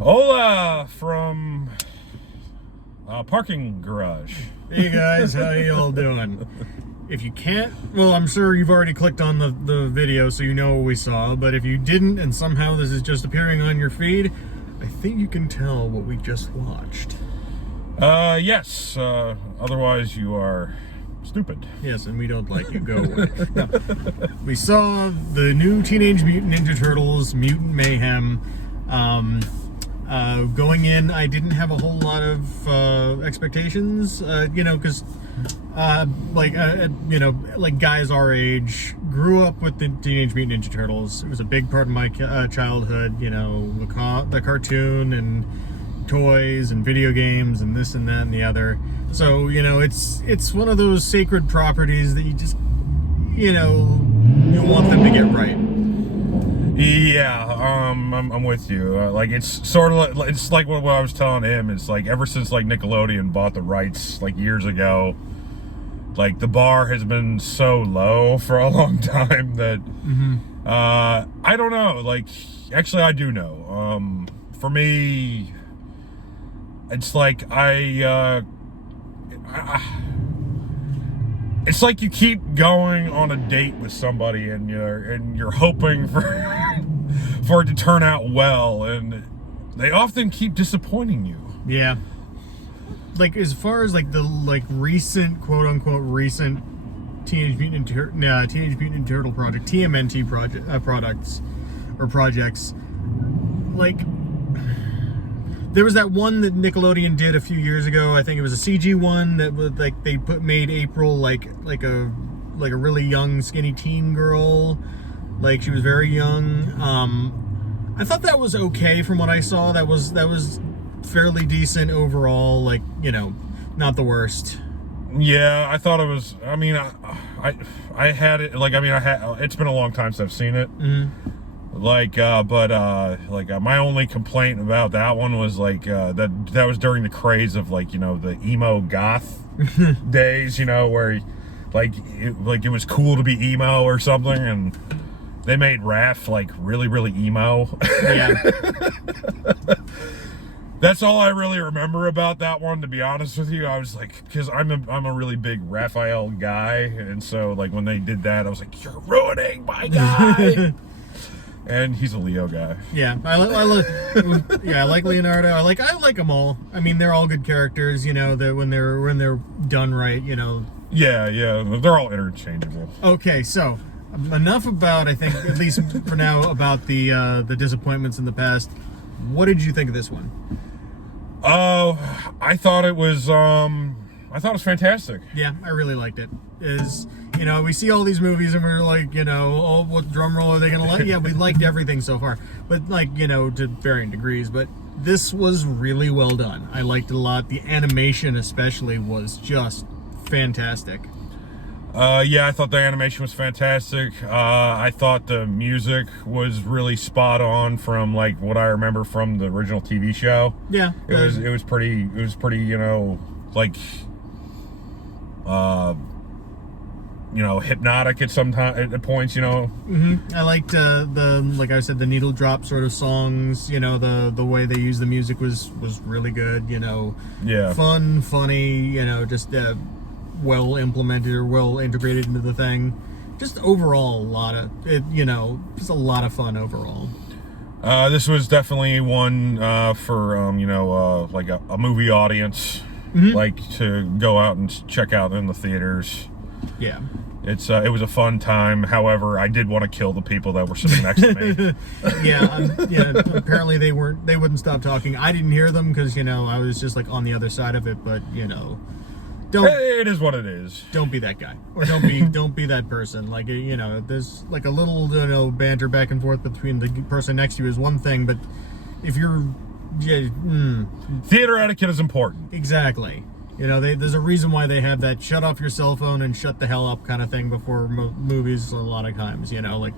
Hola from parking garage. Hey guys, how you all doing? If you can't, well, I'm sure you've already clicked on the video so you know what we saw, but if you didn't and somehow this is just appearing on your feed, I think you can tell what we just watched. Yes. Otherwise you are stupid. Yes, and we don't like you. Go away. No. We saw the new Teenage Mutant Ninja Turtles, Mutant Mayhem. Going in, I didn't have a whole lot of expectations, because like guys our age grew up with the Teenage Mutant Ninja Turtles. It was a big part of my childhood, the cartoon and toys and video games and this and that and the other. So, it's one of those sacred properties that you just, you want them to get right. Yeah, I'm with you. It's sort of like, it's like what I was telling him. It's like ever since like Nickelodeon bought the rights like years ago, like the bar has been so low for a long time that I don't know. Like, actually, I do know. For me, it's like it's like you keep going on a date with somebody and you're hoping for it to turn out well, and they often keep disappointing you. Yeah. Like, as far as like the recent quote unquote recent Teenage Mutant Ninja Turtle project, TMNT products or projects, like there was that one that Nickelodeon did a few years ago. I think it was a CG one that was like they made April like a really young skinny teen girl, like she was very young. I thought that was okay from what I saw. That was fairly decent overall. Like, not the worst. Yeah, I thought it was. I mean, I had it. Like, I mean, it's been a long time since I've seen it. My only complaint about that one was like that was during the craze of like the emo goth days, where it was cool to be emo or something, and they made Raph like really really emo. Yeah. That's all I really remember about that one, to be honest with you. I was like, because I'm a really big Raphael guy, and so like when they did that, I was like, you're ruining my guy. And he's a Leo guy. Yeah, I like Leonardo. I like them all. I mean, they're all good characters. That when they're done right. Yeah, they're all interchangeable. Okay, so enough about, I think, at least for now, about the disappointments in the past. What did you think of this one? Oh, I thought it was fantastic. Yeah, I really liked it. We see all these movies and we're like, oh, what drum roll are they gonna like? Yeah, we liked everything so far, but to varying degrees. But this was really well done. I liked it a lot. The animation especially was just fantastic. Yeah, I thought the animation was fantastic. I thought the music was really spot on from like what I remember from the original TV show. Yeah, it was pretty, hypnotic at points. I liked like I said, the needle drop sort of songs. The way they used the music was really good. Yeah, fun, funny. Just well implemented or well integrated into the thing. Just overall, just a lot of fun overall. This was definitely one for like a movie audience, like to go out and check out in the theaters. Yeah. It was a fun time. However, I did want to kill the people that were sitting next to me. Yeah. Apparently they wouldn't stop talking. I didn't hear them because I was just like on the other side of it. But it is what it is. Don't be that guy, or don't be that person. Like there's like a little banter back and forth between the person next to you is one thing, but if you're theater etiquette is important. Exactly. There's a reason why they have that shut off your cell phone and shut the hell up kind of thing before movies a lot of times,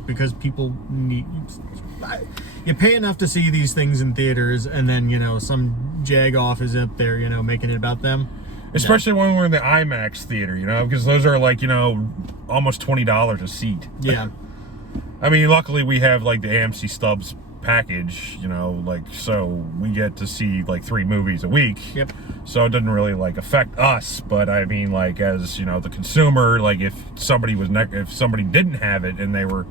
because people you pay enough to see these things in theaters, and then, some jag off is up there, making it about them. Especially when we're in the IMAX theater, because those are like, almost $20 a seat. Yeah. I mean, luckily we have like the AMC Stubs package, you know, like, so we get to see like 3 movies a week. Yep. So it doesn't really like affect us, but I mean, like, as you know, the consumer, like, if somebody didn't have it and they were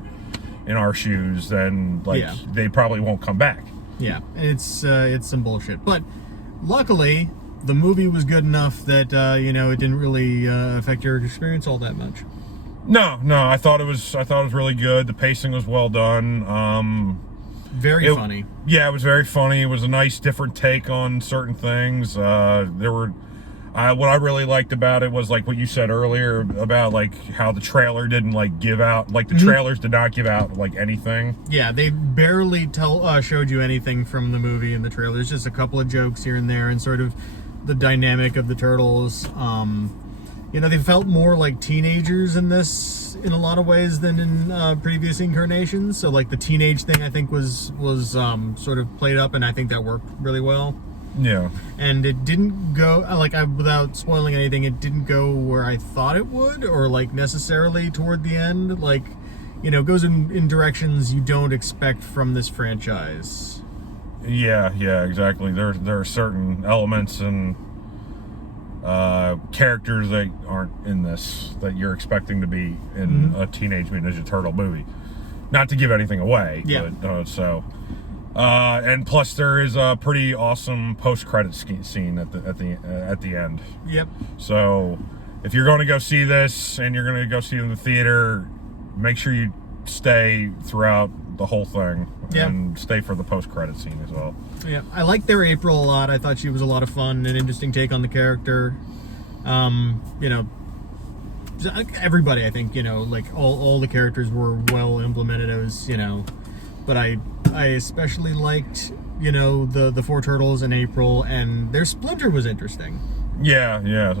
in our shoes, then like they probably won't come back. Yeah, it's some bullshit. But luckily, the movie was good enough that you know, it didn't really affect your experience all that much. No, I thought it was really good. The pacing was well done. Very funny. Yeah, it was very funny. It was a nice, different take on certain things. What I really liked about it was like what you said earlier about like how the trailer didn't like give out, like the trailers did not give out like anything. Yeah, they barely showed you anything from the movie in the trailers. Just a couple of jokes here and there, and sort of the dynamic of the turtles. You know, they felt more like teenagers in this in a lot of ways than in previous incarnations. So like the teenage thing, I think was sort of played up, and I think that worked really well. Yeah. And it didn't go, like, without spoiling anything, it didn't go where I thought it would, or like necessarily toward the end. Like, you know, it goes in directions you don't expect from this franchise. Yeah, exactly. There are certain elements and characters that aren't in this that you're expecting to be in a Teenage Mutant Ninja Turtle movie. Not to give anything away, but and plus there is a pretty awesome post-credit scene at the end. Yep. So if you're going to go see this and you're going to go see it in the theater, make sure you stay throughout the whole thing and stay for the post-credit scene as well. Yeah, I liked their April a lot. I thought she was a lot of fun, an interesting take on the character. You know, everybody, I think, you know, like all the characters were well implemented. It was, you know, but I especially liked, you know, the 4 turtles in April, and their Splinter was interesting. Yeah.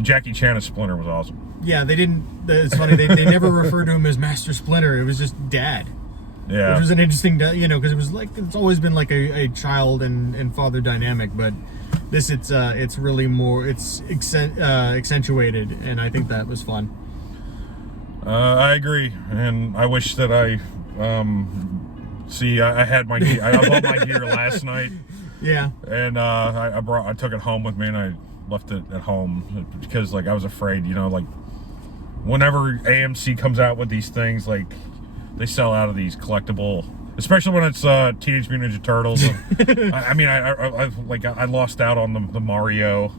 Jackie Chan as Splinter was awesome. Yeah, they didn't. It's funny, they never referred to him as Master Splinter. It was just Dad. Yeah. Which was an interesting, you know, because it was like, it's always been like a child and father dynamic, but this it's really more, it's accentuated, and I think that was fun. I agree, and I wish that I I had my gear. I bought my gear last night. Yeah. And I took it home with me, and I left it at home because like I was afraid, you know, like whenever AMC comes out with these things, like they sell out of these collectible, especially when it's Teenage Mutant Ninja Turtles. I lost out on the Mario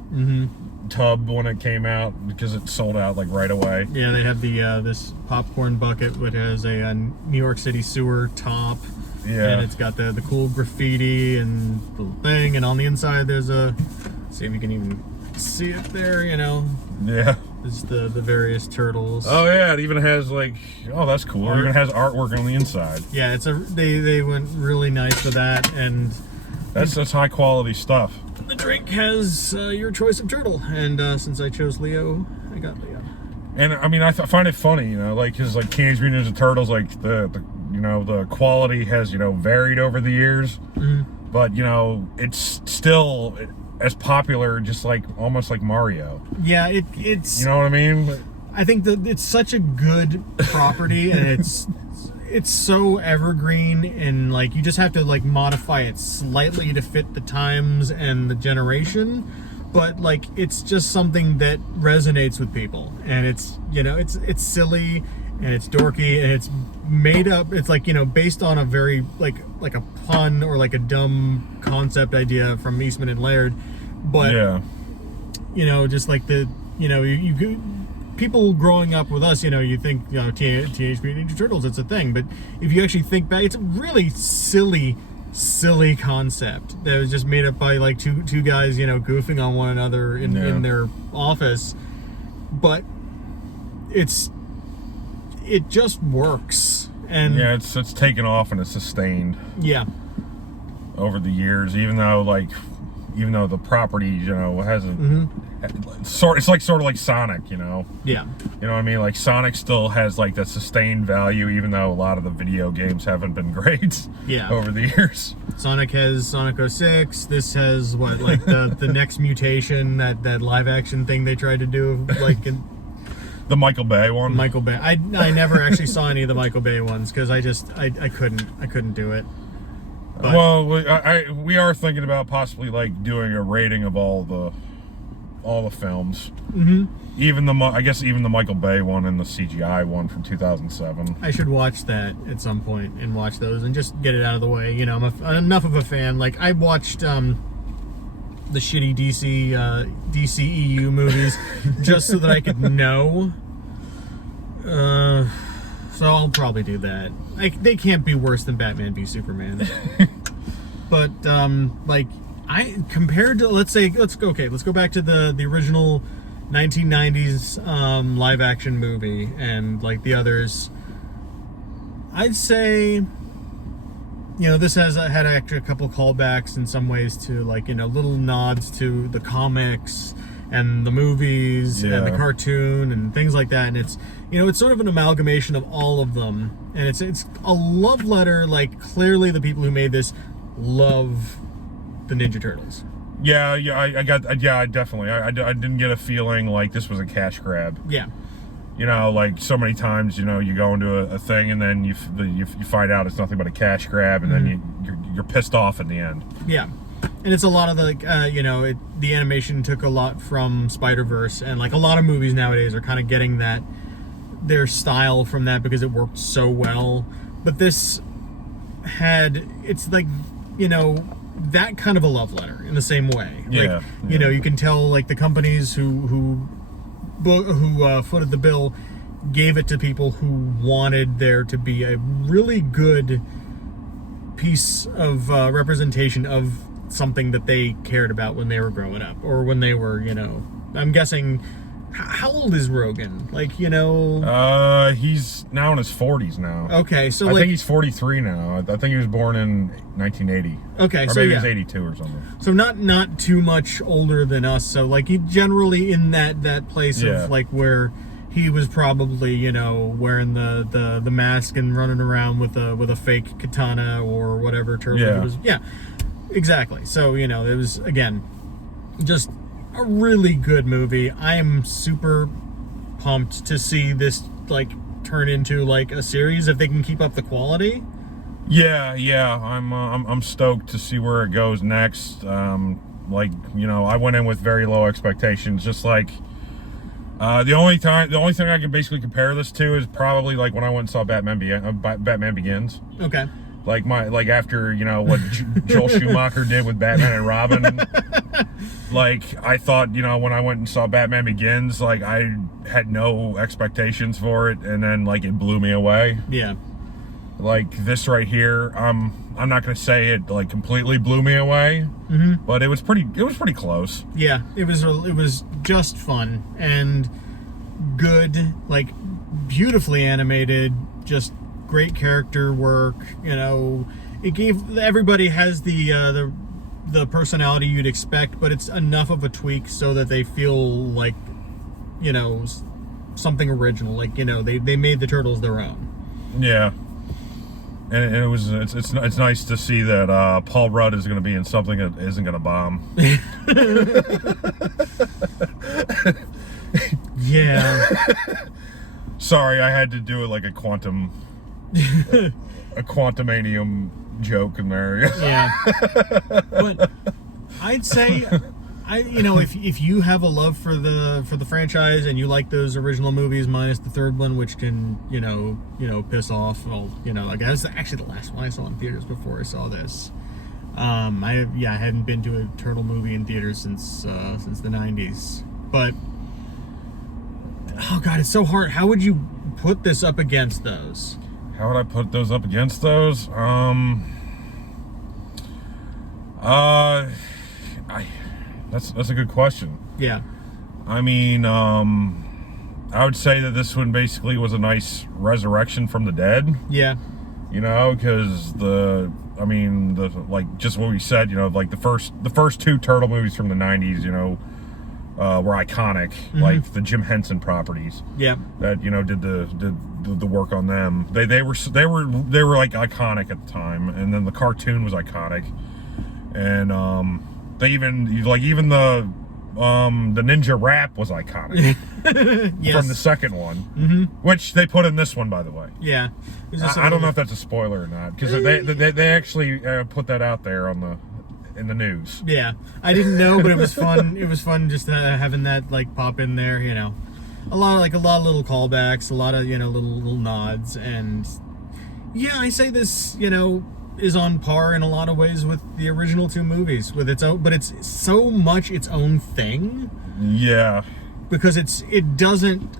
tub when it came out because it sold out like right away. Yeah, they have the this popcorn bucket which has a New York City sewer top. Yeah, and it's got the cool graffiti and the thing, and on the inside there's let's see if you can even see it there, you know. Yeah. It's the various turtles. Oh yeah, it even has like, oh that's cool. It even has artwork on the inside. Yeah, they went really nice with that, and that's high quality stuff. The drink has your choice of turtle, and since I chose Leo, I got Leo. And I mean, I find it funny, you know, like because like Teenage Mutant Ninja Turtles, like the you know, the quality has, you know, varied over the years, but you know, it's still as popular, just like almost like Mario. Yeah, it's, you know what I mean? I think that it's such a good property, and it's so evergreen, and like you just have to like modify it slightly to fit the times and the generation, but like it's just something that resonates with people, and it's, you know, it's silly and it's dorky, and it's made up, it's like, you know, based on a very like a pun or like a dumb concept idea from Eastman and Laird, but yeah, you know, just like the, you know, you people growing up with us, you know, you think, you know, Teenage Mutant Ninja Turtles, it's a thing, but if you actually think back, it's a really silly concept that was just made up by like two guys, you know, goofing on one another in their office, but it just works, and yeah, it's taken off and it's sustained. Yeah. Over the years, even though the property, you know, hasn't. It's like sort of like Sonic, you know. Yeah. You know what I mean? Like Sonic still has like that sustained value, even though a lot of the video games haven't been great. Yeah. Over the years. Sonic has Sonic 06. This has what, like the next mutation, that live action thing they tried to do, like in the Michael Bay one. Michael Bay. I never actually saw any of the Michael Bay ones because I couldn't do it. But, well, we are thinking about possibly like doing a rating of all the films. mm-hmm. Even I guess even the Michael Bay one and the CGI one from 2007. I should watch that at some point and watch those and just get it out of the way. You know, I'm enough of a fan. Like, I watched the shitty DCEU movies just so that I could know. So I'll probably do that. Like, they can't be worse than Batman v Superman. But like, compared to, let's go back to the original 1990s live action movie and like the others. I'd say, you know, this had actually a couple callbacks in some ways to, like, you know, little nods to the comics and the movies and the cartoon and things like that. And it's, you know, it's sort of an amalgamation of all of them. And it's a love letter. Like, clearly the people who made this love the Ninja Turtles. Yeah, I definitely. I didn't get a feeling like this was a cash grab. Yeah. You know, like so many times, you know, you go into a thing and then you find out it's nothing but a cash grab, and then you're pissed off at the end. Yeah, and it's a lot of the, like, you know, the animation took a lot from Spider-Verse, and like a lot of movies nowadays are kind of getting their style from that because it worked so well. But this it's like, you know, that kind of a love letter in the same way. Like, you know, you can tell like the companies who footed the bill gave it to people who wanted there to be a really good piece of representation of something that they cared about when they were growing up, or when they were, you know, I'm guessing. How old is Rogan? Like, you know... he's now in his 40s now. Okay, so I like... think he's 43 now. I think he was born in 1980. Okay, or so maybe yeah. he was 82 or something. So not too much older than us. So, like, he generally in that place of, like, where he was probably, you know, wearing the mask and running around with a fake katana or whatever turtle he was. Yeah, exactly. So, you know, it was, again, just... a really good movie. I am super pumped to see this like turn into like a series if they can keep up the quality. Yeah, I'm stoked to see where it goes next. Like, you know, I went in with very low expectations. Just like the only thing I can basically compare this to is probably like when I went and saw Batman Begins. Okay. Like after, you know, what Joel Schumacher did with Batman and Robin. Like, I thought, you know, when I went and saw Batman Begins, like, I had no expectations for it, and then, like, it blew me away. Yeah. Like, this right here, I'm not gonna say it, like, completely blew me away, but it was pretty close. Yeah, it was just fun and good, like, beautifully animated, just great character work, you know. It gave, everybody has the personality you'd expect, but it's enough of a tweak so that they feel like, you know, something original. Like, you know, they made the Turtles their own. Yeah, and it's nice to see that Paul Rudd is going to be in something that isn't going to bomb. Yeah. Sorry, I had to do it like a quantumanium joke in there. Yeah. But I'd say, you know, if you have a love for the franchise and you like those original movies minus the third one, which can, you know, piss off, well, you know, like, that's actually the last one I saw in theaters before I saw this. I hadn't been to a turtle movie in theaters since the 90s. But oh god, it's so hard. How would you put this up against those? How would I put those up against those? That's a good question. Yeah. I mean, I would say that this one basically was a nice resurrection from the dead. Yeah. You know, because like just what we said, you know, like the first two Turtle movies from the 90s, you know, were iconic, like the Jim Henson properties. Yeah. That, you know, did the work on them. They were like iconic at the time, and then the cartoon was iconic, and they even the ninja rap was iconic Yes. from the second one, which they put in this one, by the way. Yeah. I don't know if that's a spoiler or not, because they actually put that out there in the news. Yeah, I didn't know, but it was fun. It was fun just having that like pop in there. You know, a lot of little callbacks, a lot of little nods, and yeah, I say this is on par in a lot of ways with the original two movies, with its own, but it's so much its own thing. Yeah, because it doesn't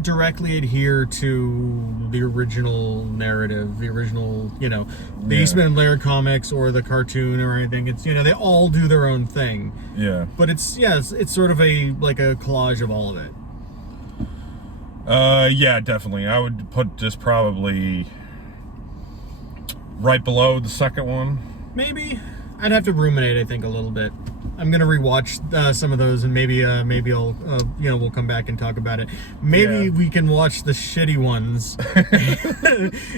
directly adhere to the original narrative, the original, the Eastman and Laird comics or the cartoon or anything. It's, they all do their own thing. Yeah. But it's sort of a collage of all of it. Yeah, definitely. I would put this probably right below the second one. Maybe. I'd have to ruminate, I think, a little bit. I'm gonna rewatch some of those, and maybe I'll we'll come back and talk about it. Maybe we can watch the shitty ones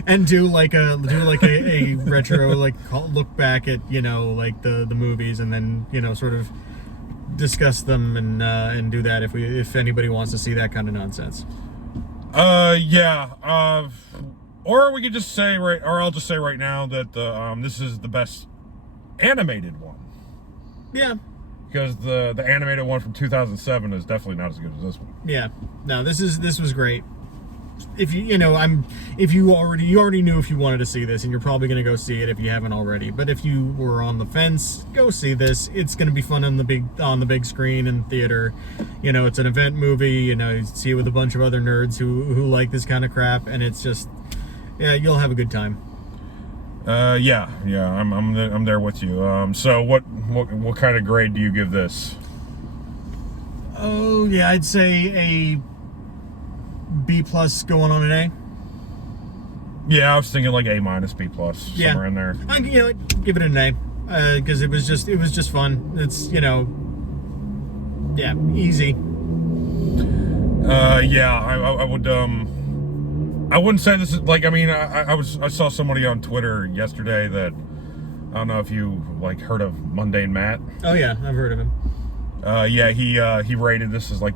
and do a retro look back at the movies, and then sort of discuss them and do that if anybody wants to see that kind of nonsense. Yeah. Or we could just say I'll just say right now that this is the best animated one. Yeah. Because the animated one from 2007 is definitely not as good as this one. Yeah. No, this was great. If you already knew if you wanted to see this, and you're probably going to go see it if you haven't already. But if you were on the fence, go see this. It's going to be fun on the big screen in theater. It's an event movie. You see it with a bunch of other nerds who like this kind of crap, and it's just, you'll have a good time. Yeah, I'm there with you. So what kind of grade do you give this? Oh yeah, I'd say a B+ going on an A. Yeah, I was thinking like A-, B+, somewhere in there. I give it an A, because it was just fun. It's easy. I would I wouldn't say this is I saw somebody on Twitter yesterday that I don't know if you heard of Mundane Matt. Oh yeah, I've heard of him. He rated this as the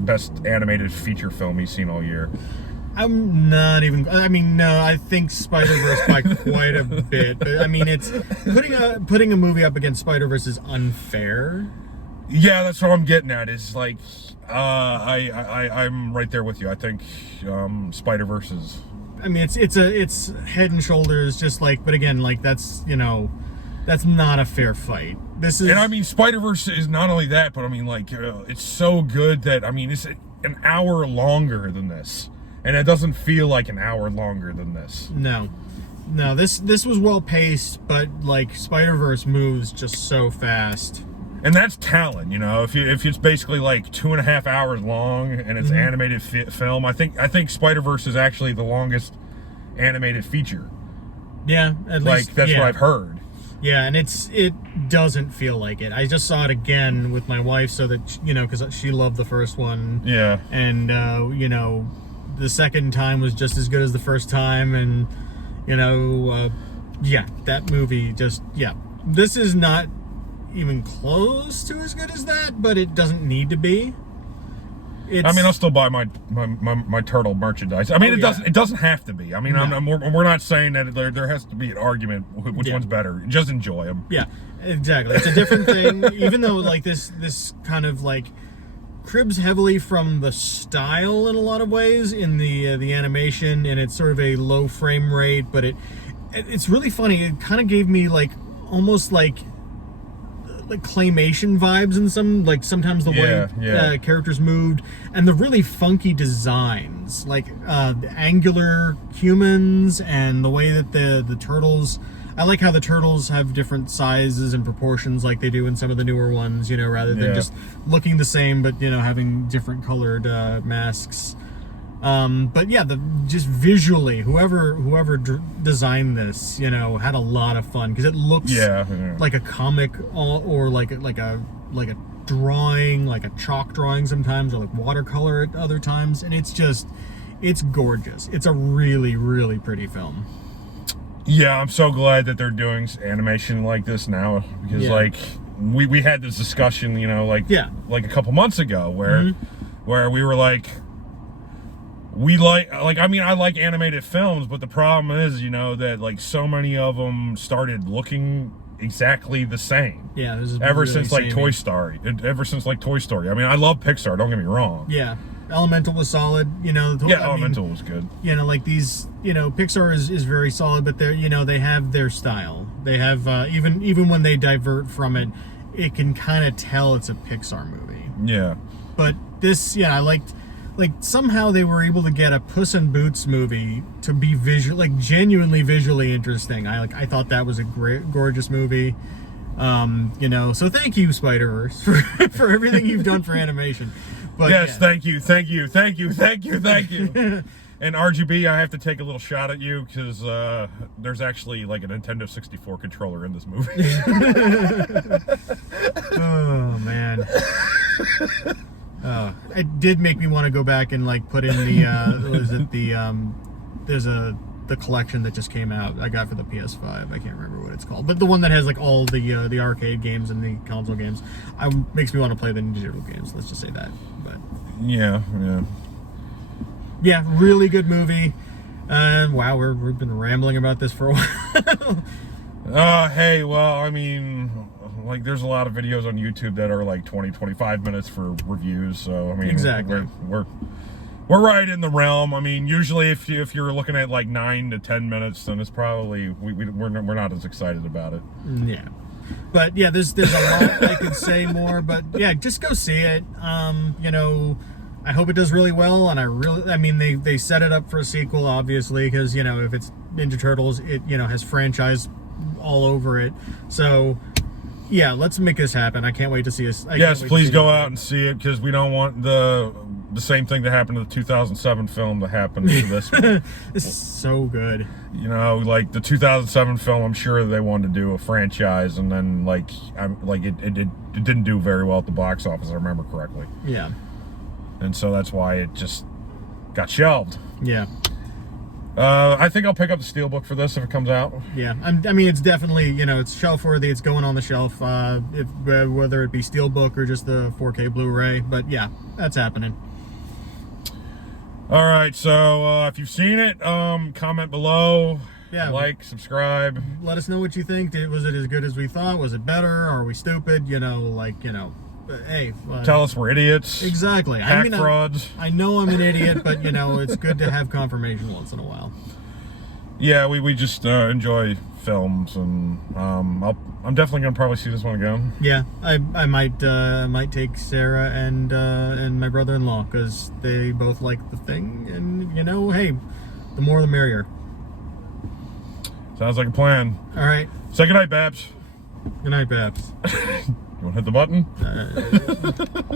best animated feature film he's seen all year. I'm not even. No, I think Spider-Verse by quite a bit. But it's putting a movie up against Spider-Verse is unfair. Yeah, that's what I'm getting at. Is I'm right there with you. I think Spider-Verse is. It's head and shoulders, but again, that's that's not a fair fight. This is, and Spider-Verse is not only that, but it's so good that it's an hour longer than this, and it doesn't feel like an hour longer than this. No, this was well paced, but Spider-Verse moves just so fast. And that's talent, If it's basically 2.5 hours long and it's animated film, I think Spider-Verse is actually the longest animated feature. Yeah, at least that's what I've heard. Yeah, and it doesn't feel like it. I just saw it again with my wife, so that because she loved the first one. Yeah. And the second time was just as good as the first time, and that movie just This is not even close to as good as that, but it doesn't need to be. I'll still buy my turtle merchandise. It doesn't have to be. No. We're not saying that there has to be an argument which one's better. Just enjoy them. Yeah, exactly. It's a different thing. Even though this kind of cribs heavily from the style in a lot of ways in the animation, and it's sort of a low frame rate, but it's really funny. It kind of gave me almost claymation vibes in sometimes the way characters moved, and the really funky designs, the angular humans, and the way that the turtles. I like how the turtles have different sizes and proportions like they do in some of the newer ones, rather than just looking the same, but having different colored masks. But yeah, just visually, whoever designed this, had a lot of fun, because it looks like a comic or like a drawing, like a chalk drawing sometimes, or watercolor at other times, and it's gorgeous. It's a really, really pretty film. Yeah, I'm so glad that they're doing animation like this now, because we had this discussion, you know, like a couple months ago, where we were like, I mean, I like animated films, but the problem is, you know, that like so many of them started looking exactly the same. Yeah, this is ever really since like samey. Toy Story. Ever since like Toy Story. I mean, I love Pixar. Don't get me wrong. Yeah, Elemental was solid. You know, Elemental was good. You know, like these. You know, Pixar is very solid, but they're, you know, they have their style. They have even when they divert from it, it can kind of tell it's a Pixar movie. Yeah. But this, I liked. Like somehow they were able to get a Puss in Boots movie to be genuinely visually interesting. I thought that was a great, gorgeous movie. You know, so thank you, Spider-Verse, for everything you've done for animation. But yes, thank you. And RGB, I have to take a little shot at you because there's actually like a Nintendo 64 controller in this movie. Oh man. It did make me want to go back and like put in the collection that just came out. I got for the PS5. I can't remember what it's called, but the one that has like all the arcade games and the console games. Makes me want to play the Ninja Turtle games. Let's just say that. But yeah, really good movie. And wow, we've been rambling about this for a while. Hey, well, I mean, like there's a lot of videos on YouTube that are like 20-25 minutes for reviews, so I mean, exactly, we're right in the realm. I mean, usually if you're looking at like 9 to 10 minutes, then it's probably we're not as excited about it. Yeah, but yeah, there's a lot I could say more, but yeah, just go see it. You know, I hope it does really well, and I mean they set it up for a sequel, obviously, because you know if it's Ninja Turtles, it has franchise all over it, so. Yeah, let's make this happen. I can't wait to see us. Yes, please go out and see it because we don't want the same thing that happened to the 2007 film to happen to this one. This is so good. You know, like the 2007 film, I'm sure they wanted to do a franchise, and then it didn't do very well at the box office. I remember correctly. Yeah. And so that's why it just got shelved. Yeah. I think I'll pick up the Steelbook for this if it comes out. Yeah, I mean, it's definitely, it's shelf worthy. It's going on the shelf, whether it be Steelbook or just the 4K Blu-ray. But yeah, that's happening. All right, so if you've seen it, comment below. Yeah, like, subscribe. Let us know what you think. Was it as good as we thought? Was it better? Are we stupid? Hey, tell us we're idiots. Exactly. Hack frauds. I know I'm an idiot, but it's good to have confirmation once in a while. Yeah, we just enjoy films, and I'm definitely gonna probably see this one again. Yeah, I might take Sarah and my brother-in-law because they both like The Thing, and hey, the more the merrier. Sounds like a plan. All right. Say goodnight, Babs. Good night, Babs. You want to hit the button?